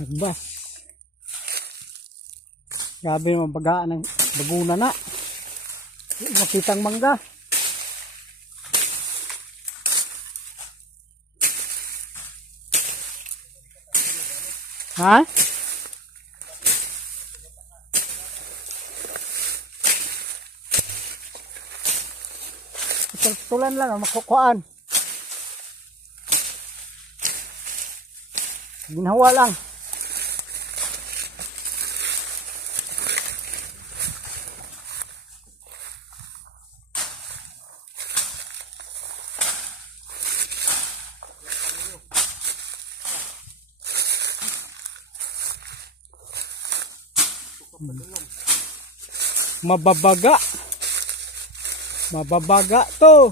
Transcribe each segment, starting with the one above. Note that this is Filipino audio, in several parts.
Nagbas. Grabe naman bagaan ng baguna na. Makitang mangga. Ha? Tulan lang makukuhaan. Ginhawa lang. Mababaga. Mababaga to.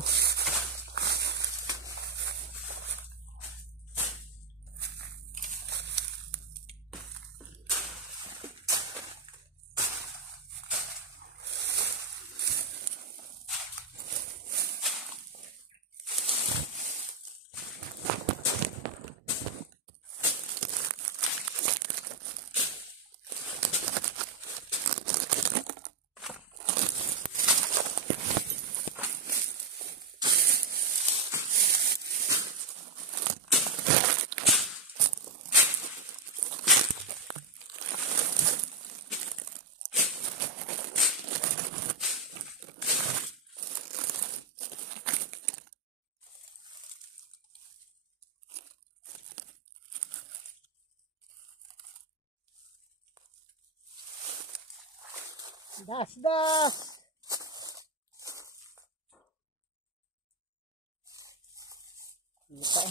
Das, das. Ito.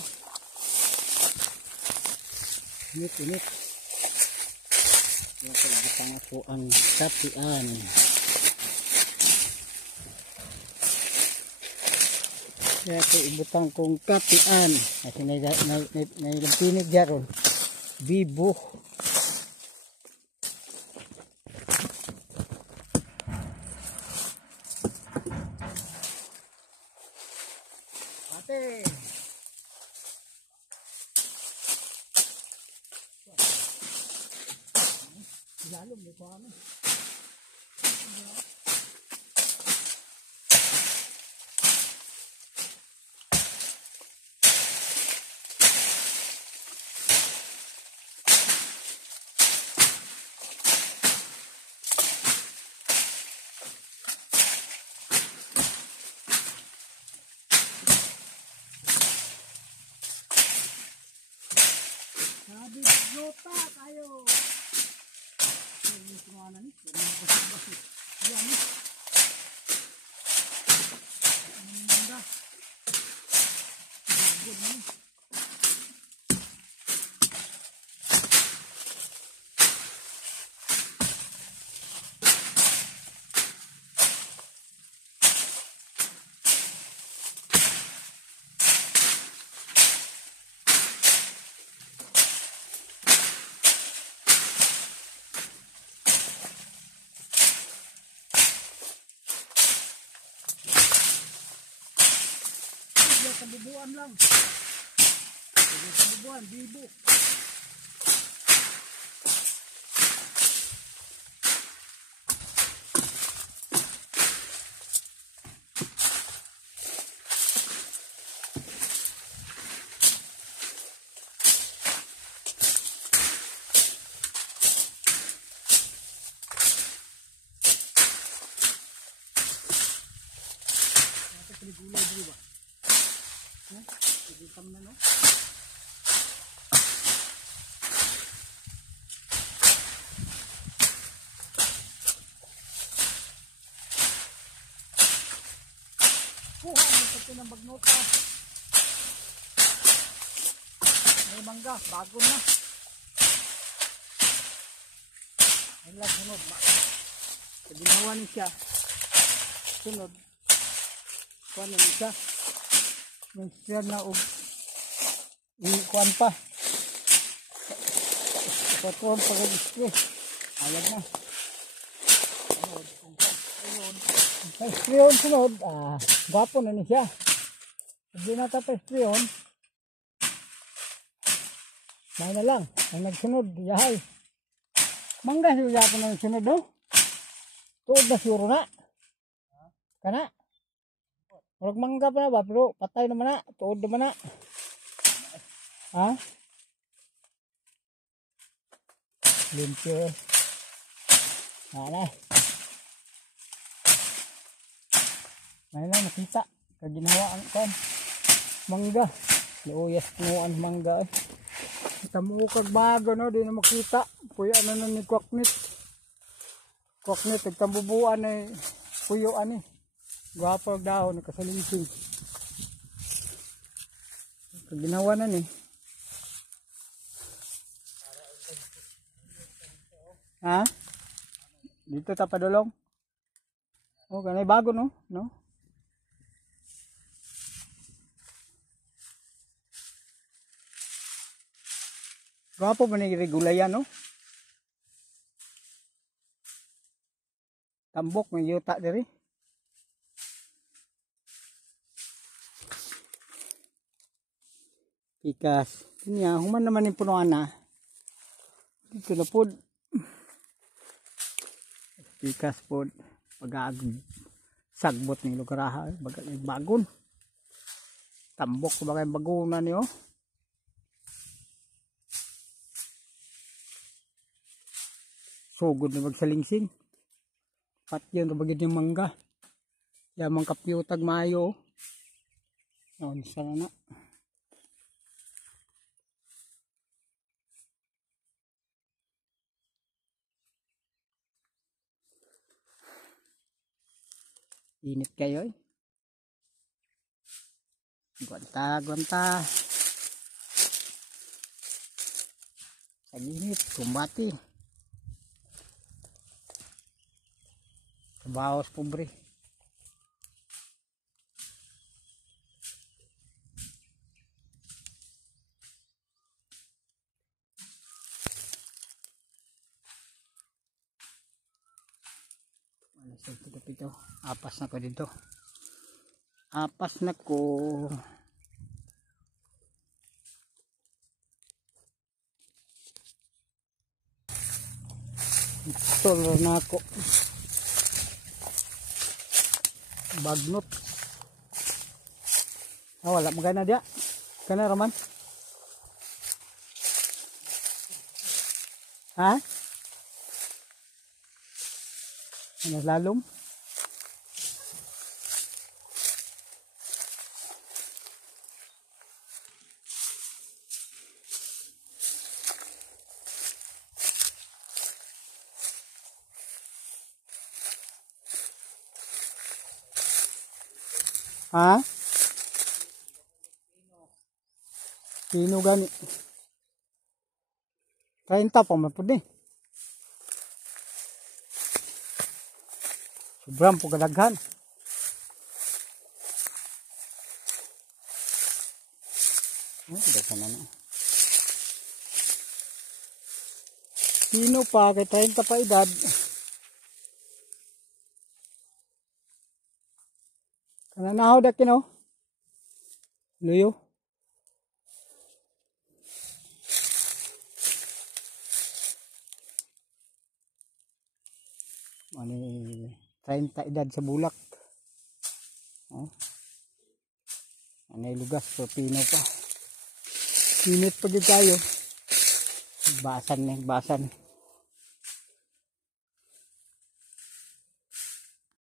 Init. Ito, ibutang ako ang kapian. Ito, ibutang kong kapian. At nailampinig dyan. Bibo. Ate. Ilalom dito kami. Sabi nota tayo. Ini semua nih. Iya nih. Mudah. Bagus nih. Kebubuan lang. Kebubuan, bibo. Gulay dulu ba? Hitam na no? Ano ito ng bagnota? May mangga, bago na. Ay lang, sunod. Ginawa niya siya. Sunod. Kuan na siya. Siya na kuan pa. Patron pag-spray. Ayan na. Spray-on sunod. Gwapo na ni siya. Hindi na tapos spray-on. May na lang. Ang nagsunod. Yahay. Mangga siya yapon na nagsunod do. Tuod na suro na. Kana. Murag mangga pa na ba. Pero patay naman na. Tuod naman na. Ha? Limpyo. Nana. May na nakita. Kaginawa ang kan. Mangga. Luyas punuan mangga. Tamo kag bago no, di na makita. Puyo ano na ni Kwaknit. Kwaknit, nagtambubuan eh. Puyo ani. Gwapo dahon, nakasalingsing. Ginawa na ni. Ha? Dito tapadulong. Oh, kanay bago no? No? Gwapo ba ni regulayan no? Tambok may yuta diri. Pikas. Niya, human naman yung punuan na. Dito na po. Pikas po. Pag-aag sagbot ng lugaraha. Bagon. Tambok ba kayong bagunan niyo? Sugod na magsalingsing. Pat yun kabagid yung mangga. Yamang kapyutag mayo. Noon sana na. Init kayo eh. Gwanta. Saginit, kumbati. Bawas pobre. Ito, apas na ko dito. Apas na ko. Tolo na ako. Bagnot. Ah, wala magana dia. Kana raman. Ha? Ano lalong? Ha? Pino gani. 30 pa mapud ni. Sobrang po kadaghan. Daghan na. Pino pa kay 30 pa edad. Kananahaw da kino. Luyo. Ani 30 edad sa bulak. Oh. Anay lugas so pino pa. Init pa gid tayo. Basan.